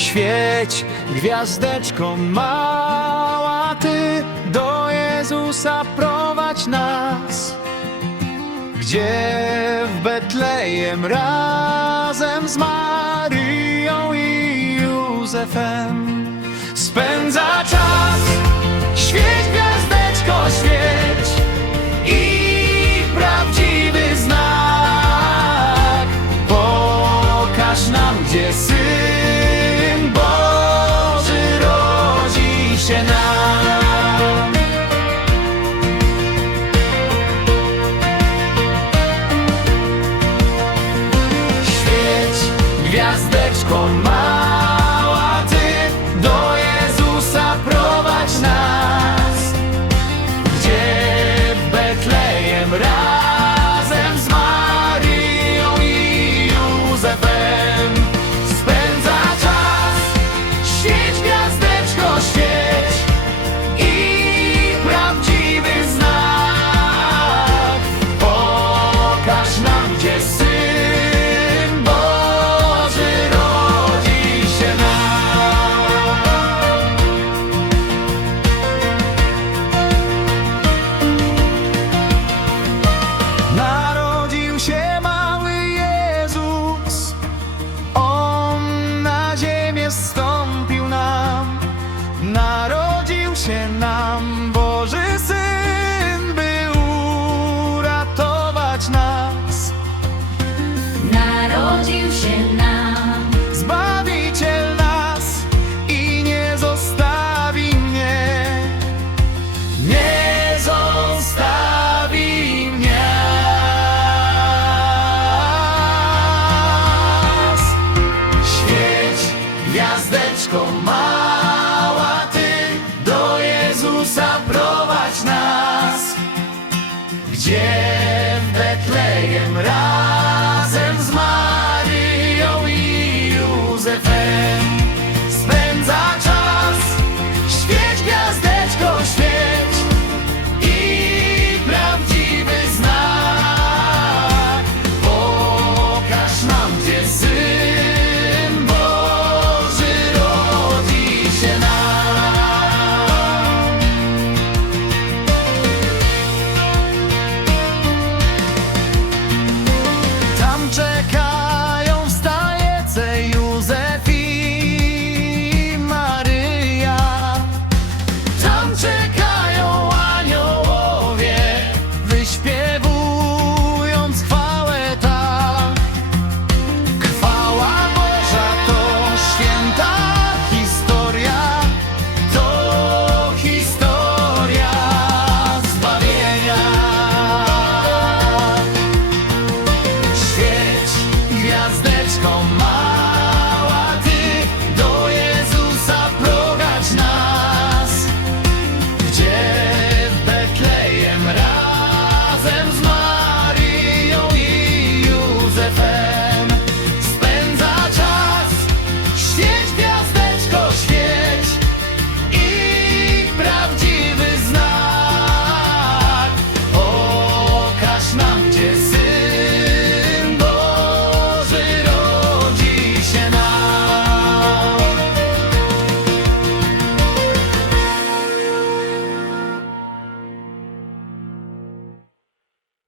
Świeć gwiazdeczko mała Ty do Jezusa prowadź nas Gdzie w Betlejem razem z Maryją i Józefem Spędza czas Świeć gwiazdeczko, świeć i prawdziwy znak. Pokaż nam, gdzie Syn this gwiazdeczko mała, Ty do Jezusa prowadź nas. Gdzie w Betlejem raz